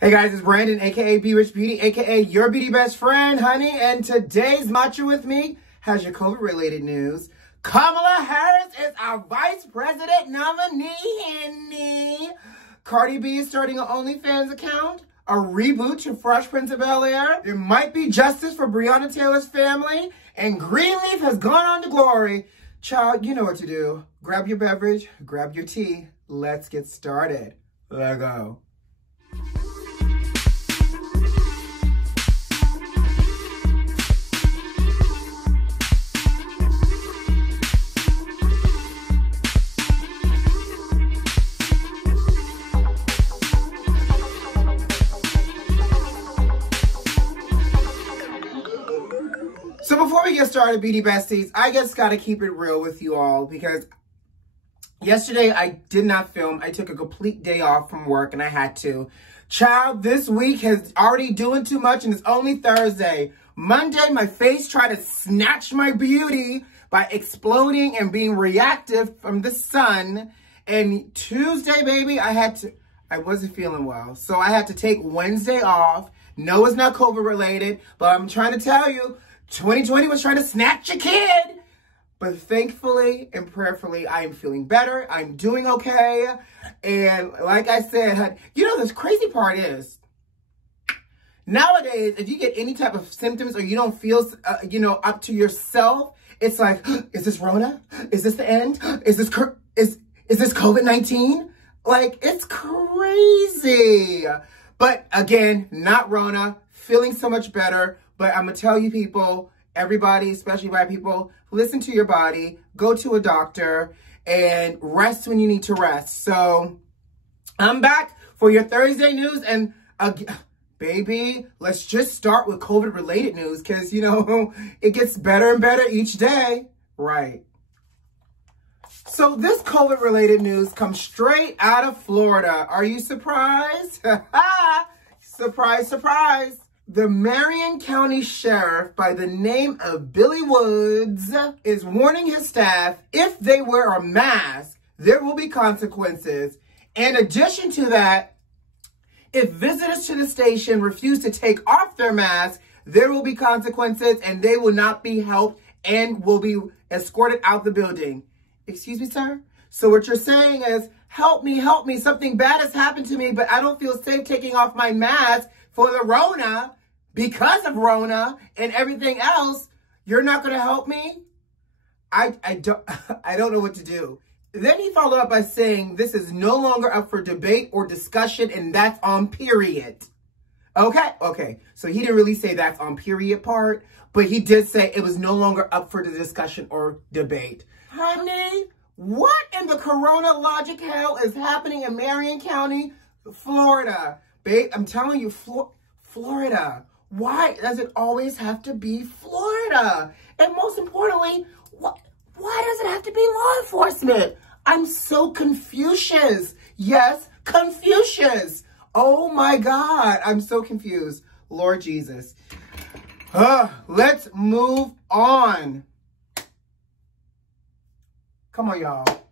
Hey guys, it's Brandon, aka B.Rich Beauty, aka your beauty best friend, honey. And today's Matcha with Me has your COVID-related news. Kamala Harris is our vice president nominee, honey. Cardi B is starting an OnlyFans account. A reboot to Fresh Prince of Bel-Air. There might be justice for Breonna Taylor's family. And Greenleaf has gone on to glory. Child, you know what to do. Grab your beverage, grab your tea. Let's get started. Let's go. So before we get started, beauty besties, I just got to keep it real with you all because yesterday I did not film. I took a complete day off from work and I had to. Child, this week has already doing too much and it's only Thursday. Monday, my face tried to snatch my beauty by exploding and being reactive from the sun. And Tuesday, baby, I wasn't feeling well. So I had to take Wednesday off. No, it's not COVID related, but I'm trying to tell you, 2020 was trying to snatch your kid. But thankfully and prayerfully, I am feeling better. I'm doing okay. And like I said, you know, this crazy part is, nowadays, if you get any type of symptoms or you don't feel, up to yourself, it's like, is this Rona? Is this the end? Is this COVID-19? Like, it's crazy. But again, not Rona, feeling so much better. But I'm going to tell you people, everybody, especially white people, listen to your body, go to a doctor, and rest when you need to rest. So I'm back for your Thursday news. And baby, let's just start with COVID-related news because, you know, it gets better and better each day. Right. So this COVID-related news comes straight out of Florida. Are you surprised? Surprise, surprise. The Marion County Sheriff by the name of Billy Woods is warning his staff if they wear a mask, there will be consequences. In addition to that, if visitors to the station refuse to take off their mask, there will be consequences and they will not be helped and will be escorted out the building. Excuse me, sir? So what you're saying is, help me, something bad has happened to me, but I don't feel safe taking off my mask for the Rona. Because of Rona and everything else, you're not going to help me? I don't know what to do. Then he followed up by saying this is no longer up for debate or discussion, and that's on period. Okay. So he didn't really say that's on period part, but he did say it was no longer up for the discussion or debate. Honey, what in the corona logic hell is happening in Marion County, Florida? Babe, I'm telling you, Florida. Why does it always have to be Florida? And most importantly, why does it have to be law enforcement? I'm so Confucius. Yes, Confucius. Oh my God, I'm so confused. Lord Jesus. Let's move on. Come on, y'all.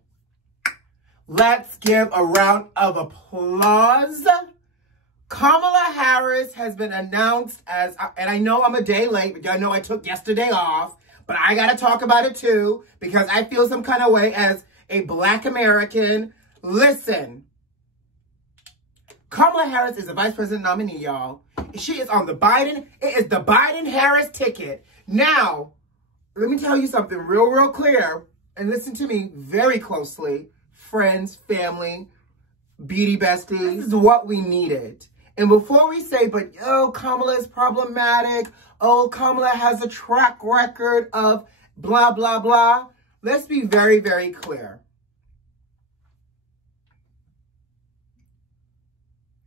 Let's give a round of applause. Kamala Harris has been announced as, and I know I'm a day late, but y'all know I took yesterday off, but I got to talk about it too, because I feel some kind of way as a Black American. Listen, Kamala Harris is the vice president nominee, y'all. She is on it is the Biden-Harris ticket. Now, let me tell you something real clear, and listen to me very closely, friends, family, beauty besties. This is what we needed. And before we say, but Kamala is problematic, Kamala has a track record of blah, blah, blah, let's be very, very clear.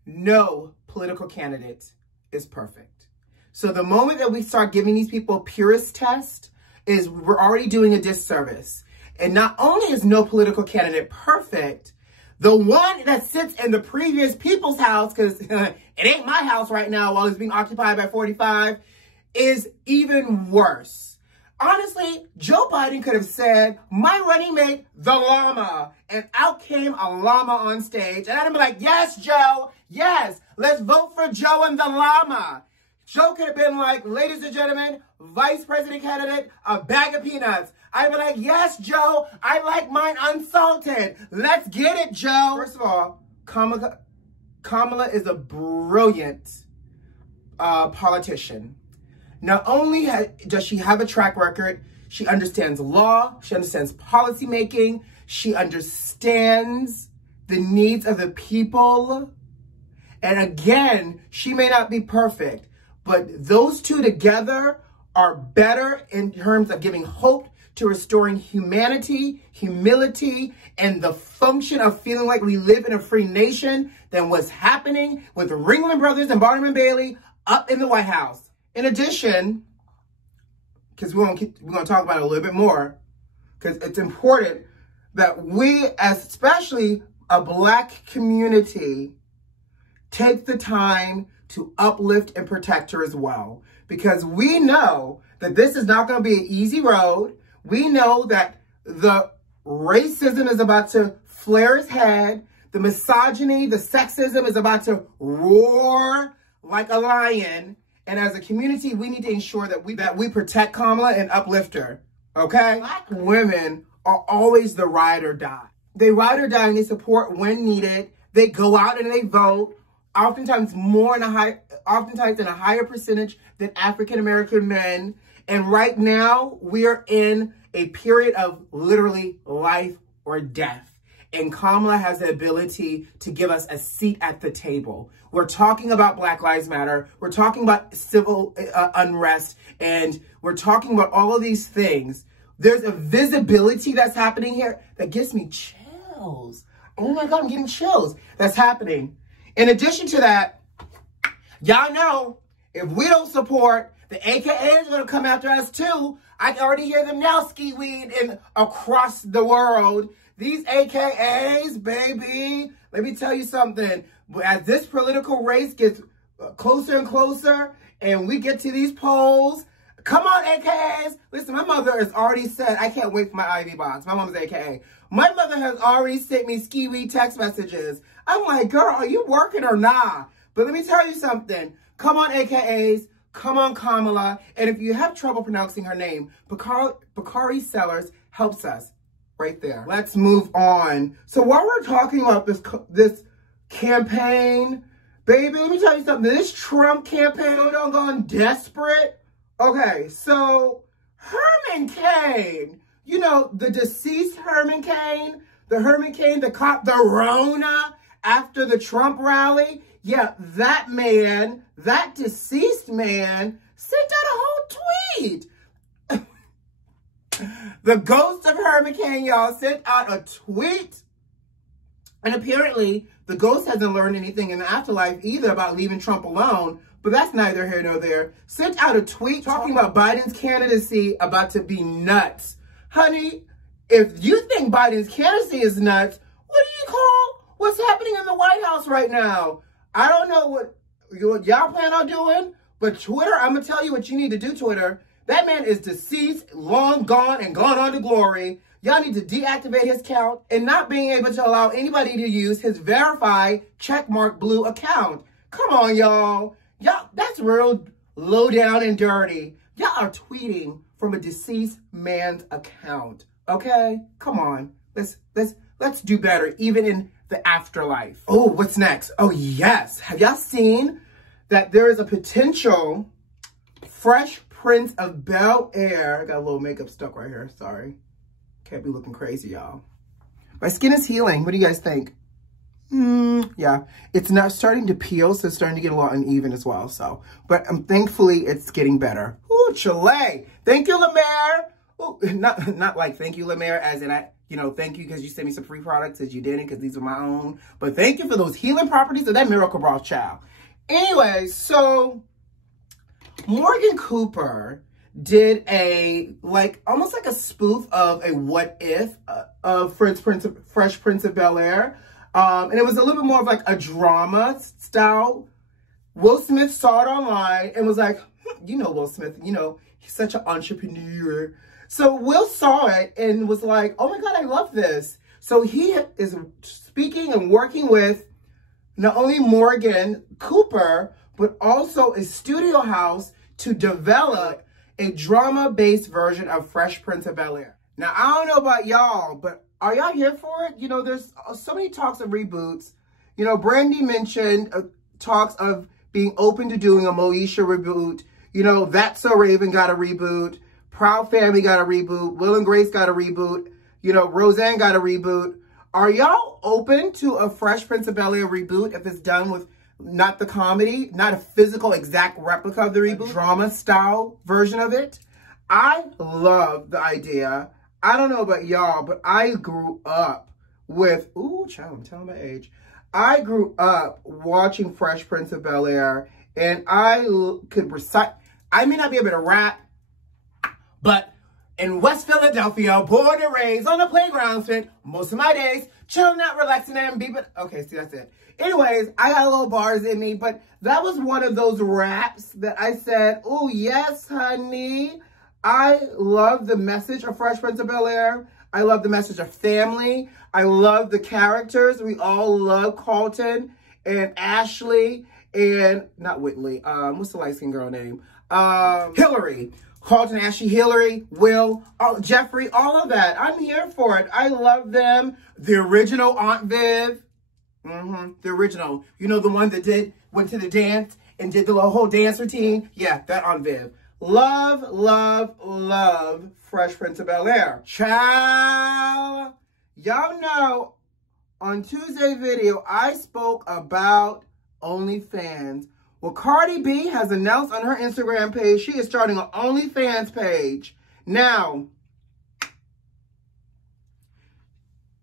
No political candidate is perfect. So the moment that we start giving these people purist test is we're already doing a disservice. And not only is no political candidate perfect, the one that sits in the previous people's house, because it ain't my house right now while it's being occupied by 45, is even worse. Honestly, Joe Biden could have said, my running mate, the llama. And out came a llama on stage. And I'd be like, yes, Joe, yes, Let's vote for Joe and the llama. Joe could have been like, ladies and gentlemen, vice president candidate, a bag of peanuts. I'd be like, yes, Joe, I like mine unsalted. Let's get it, Joe. First of all, Kamala is a brilliant politician. Not only does she have a track record, she understands law, she understands policy making, she understands the needs of the people. And again, she may not be perfect, but those two together are better in terms of giving hope to restoring humanity, humility, and the function of feeling like we live in a free nation than what's happening with Ringling Brothers and Barnum and Bailey up in the White House. In addition, because we're going to talk about it a little bit more, because it's important that we, especially a Black community, take the time to uplift and protect her as well. Because we know that this is not going to be an easy road. We know that the racism is about to flare its head. The misogyny, the sexism is about to roar like a lion. And as a community, we need to ensure that we protect Kamala and uplift her, okay? Black women are always the ride or die. They ride or die and they support when needed. They go out and they vote, oftentimes in a higher percentage than African-American men. And right now, we are in a period of literally life or death. And Kamala has the ability to give us a seat at the table. We're talking about Black Lives Matter. We're talking about civil unrest. And we're talking about all of these things. There's a visibility that's happening here that gives me chills. Oh my God, I'm getting chills. That's happening. In addition to that, y'all know if we don't support, the AKA is going to come after us too. I can already hear them now ski-weed across the world. These AKAs, baby, let me tell you something. As this political race gets closer and closer and we get to these polls, come on, AKAs. Listen, my mother has already said, I can't wait for my IV box. My mom's AKA. My mother has already sent me ski-weed text messages. I'm like, girl, are you working or not? But let me tell you something. Come on, AKAs. Come on, Kamala. And if you have trouble pronouncing her name, Bakari Sellers helps us right there. Let's move on. So while we're talking about this campaign, baby, let me tell you something. This Trump campaign done gone desperate. Okay, so Herman Cain, you know, the deceased Herman Cain, the Herman Cain that caught the Rona after the Trump rally. Yeah, that man, that deceased man, sent out a whole tweet. The ghost of Herman Cain, y'all, sent out a tweet. And apparently, the ghost hasn't learned anything in the afterlife either about leaving Trump alone. But that's neither here nor there. Sent out a tweet talking about Biden's candidacy about to be nuts. Honey, if you think Biden's candidacy is nuts, what do you call what's happening in the White House right now? I don't know what y'all plan on doing, but Twitter, I'm going to tell you what you need to do, Twitter. That man is deceased, long gone, and gone on to glory. Y'all need to deactivate his account and not being able to allow anybody to use his verified checkmark blue account. Come on, y'all. Y'all, that's real low down and dirty. Y'all are tweeting from a deceased man's account. Okay? Come on. Let's do better, even in the afterlife. Oh, what's next? Oh, yes. Have y'all seen that there is a potential Fresh Prince of Bel-Air? I got a little makeup stuck right here. Sorry. Can't be looking crazy, y'all. My skin is healing. What do you guys think? Yeah. It's not starting to peel, so it's starting to get a lot uneven as well. So, but thankfully, it's getting better. Ooh, Chile. Thank you, Lemaire. Ooh, not like thank you, Lemaire, as in thank you because you sent me some free products as you didn't because these are my own. But thank you for those healing properties of that Miracle Broth child. Anyway, so Morgan Cooper did almost like a spoof of a what if of Fresh Prince of Bel-Air. And it was a little bit more of like a drama style. Will Smith saw it online and was like, you know Will Smith, he's such an entrepreneur. So Will saw it and was like, oh my God, I love this. So he is speaking and working with not only Morgan Cooper, but also a studio house to develop a drama-based version of Fresh Prince of Bel-Air. Now, I don't know about y'all, but are y'all here for it? You know, there's so many talks of reboots. You know, Brandy mentioned talks of being open to doing a Moesha reboot. You know, That's So Raven got a reboot. Proud Family got a reboot. Will and Grace got a reboot. You know, Roseanne got a reboot. Are y'all open to a Fresh Prince of Bel-Air reboot if it's done with not the comedy, not a physical exact replica of the reboot, drama style version of it? I love the idea. I don't know about y'all, but I grew up with, ooh, child, I'm telling my age. I grew up watching Fresh Prince of Bel-Air, and I could recite, I may not be able to rap, but in West Philadelphia, born and raised on the playground, spent most of my days chilling out, relaxing, and beeping. Okay, see, that's it. Anyways, I got little bars in me, but that was one of those raps that I said, oh, yes, honey. I love the message of Fresh Prince of Bel-Air. I love the message of family. I love the characters. We all love Carlton and Ashley and, not Whitley, what's the light-skinned girl name? Hillary. Carlton, Ashley, Hillary, Will, Jeffrey, all of that. I'm here for it. I love them. The original Aunt Viv. The original. You know, the one that went to the dance and did the whole dance routine? Yeah, that Aunt Viv. Love, love, love Fresh Prince of Bel-Air. Ciao. Y'all know, on Tuesday video, I spoke about OnlyFans. Well, Cardi B has announced on her Instagram page she is starting an OnlyFans page. Now,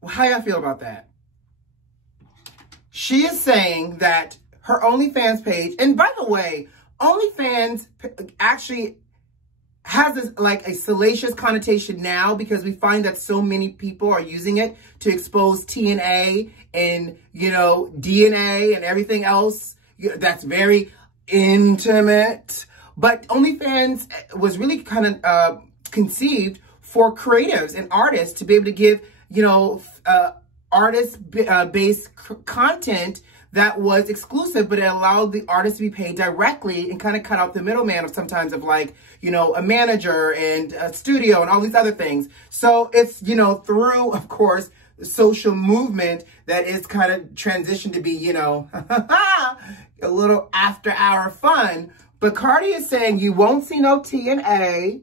how y'all feel about that? She is saying that her OnlyFans page, and by the way, OnlyFans actually has this, like, a salacious connotation now because we find that so many people are using it to expose TNA and, you know, DNA and everything else that's very intimate. But OnlyFans was really kind of conceived for creatives and artists to be able to give, you know, artist-based content that was exclusive, but it allowed the artist to be paid directly and kind of cut out the middleman of sometimes of, like, you know, a manager and a studio and all these other things. So it's, you know, through, of course, the social movement that is kind of transitioned to be, you know, a little after-hour fun. But Cardi is saying you won't see no TNA.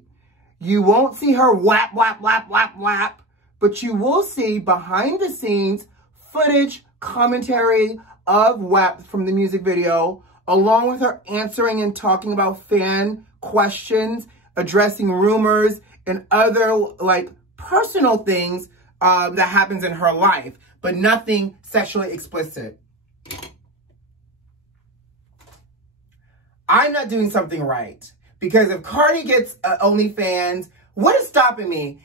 You won't see her whap, whap, whap, whap, whap. But you will see behind-the-scenes footage, commentary of WAP from the music video, along with her answering and talking about fan questions, addressing rumors, and other, like, personal things that happens in her life, but nothing sexually explicit. I'm not doing something right, because if Cardi gets OnlyFans, what is stopping me?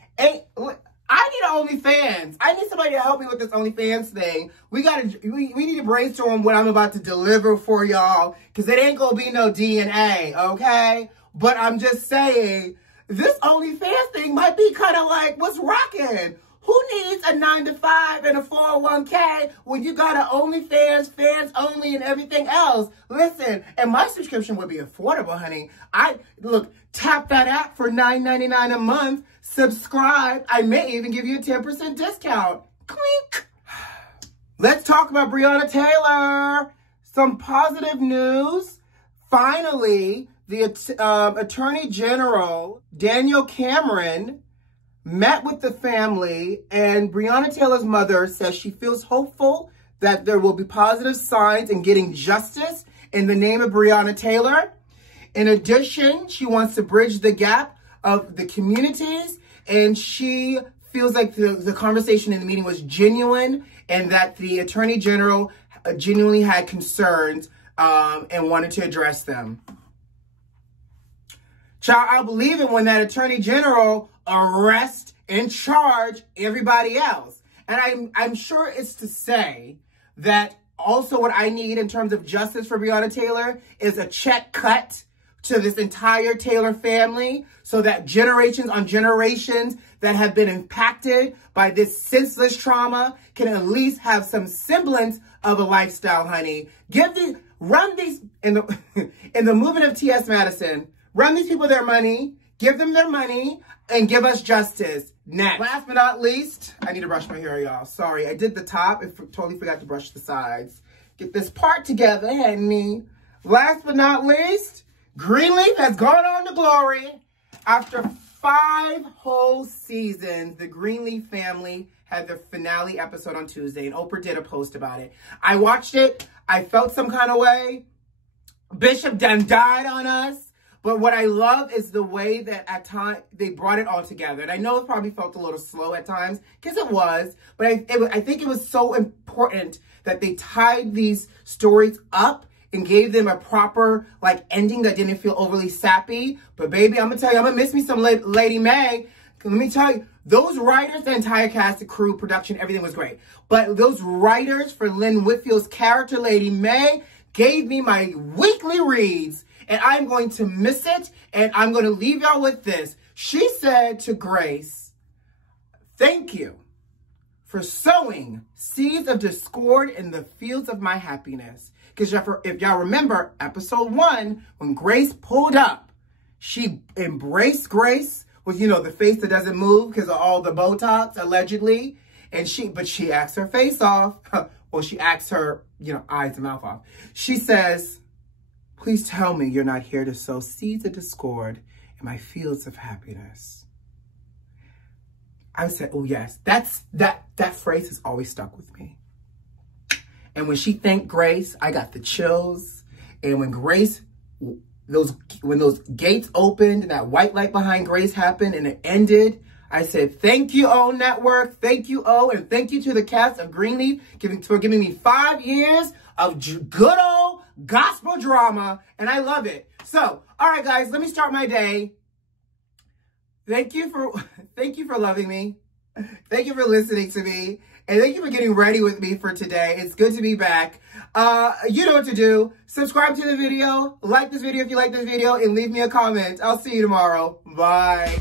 I need OnlyFans. I need somebody to help me with this OnlyFans thing. We need to brainstorm what I'm about to deliver for y'all, because it ain't gonna be no DNA, okay? But I'm just saying, this OnlyFans thing might be kind of like, what's rocking? Who needs a 9-to-5 and a 401k when you got an OnlyFans, fans only, and everything else? Listen, and my subscription would be affordable, honey. Look, tap that app for $9.99 a month. Subscribe. I may even give you a 10% discount. Clink. Let's talk about Breonna Taylor. Some positive news. Finally, the Attorney General, Daniel Cameron, met with the family, and Breonna Taylor's mother says she feels hopeful that there will be positive signs in getting justice in the name of Breonna Taylor. In addition, she wants to bridge the gap of the communities, and she feels like the conversation in the meeting was genuine and that the Attorney General genuinely had concerns and wanted to address them. Child, I believe it when that Attorney General arrest and charge everybody else. And I'm sure it's to say that also what I need in terms of justice for Breonna Taylor is a check cut to this entire Taylor family so that generations on generations that have been impacted by this senseless trauma can at least have some semblance of a lifestyle, honey. Run these, in the movement of T.S. Madison, run these people their money, give them their money, and give us justice. Next. Last but not least, I need to brush my hair, y'all. Sorry, I did the top. I totally forgot to brush the sides. Get this part together, honey. Last but not least, Greenleaf has gone on to glory. After 5 whole seasons, the Greenleaf family had their finale episode on Tuesday, and Oprah did a post about it. I watched it. I felt some kind of way. Bishop done died on us. But what I love is the way that at times they brought it all together. And I know it probably felt a little slow at times, because it was. But I think it was so important that they tied these stories up and gave them a proper, like, ending that didn't feel overly sappy. But baby, I'm gonna tell you, I'm gonna miss me some Lady May. Let me tell you, those writers, the entire cast, the crew, production, everything was great. But those writers for Lynn Whitfield's character, Lady May, gave me my weekly reads. And I'm going to miss it. And I'm going to leave y'all with this. She said to Grace, "Thank you for sowing seeds of discord in the fields of my happiness." Because if y'all remember episode 1, when Grace pulled up, she embraced Grace with, you know, the face that doesn't move because of all the Botox, allegedly. But she acts her face off. Well, she acts her, you know, eyes and mouth off. She says, "Please tell me you're not here to sow seeds of discord in my fields of happiness." I said, oh yes, that phrase has always stuck with me. And when she thanked Grace, I got the chills. And when when those gates opened and that white light behind Grace happened and it ended, I said, thank you, O Network. Thank you, O. And thank you to the cast of Greenleaf for giving me 5 years of good old gospel drama. And I love it. So, all right, guys, let me start my day. Thank you for loving me. Thank you for listening to me. And thank you for getting ready with me for today. It's good to be back. You know what to do. Subscribe to the video. Like this video if you like this video. And leave me a comment. I'll see you tomorrow. Bye.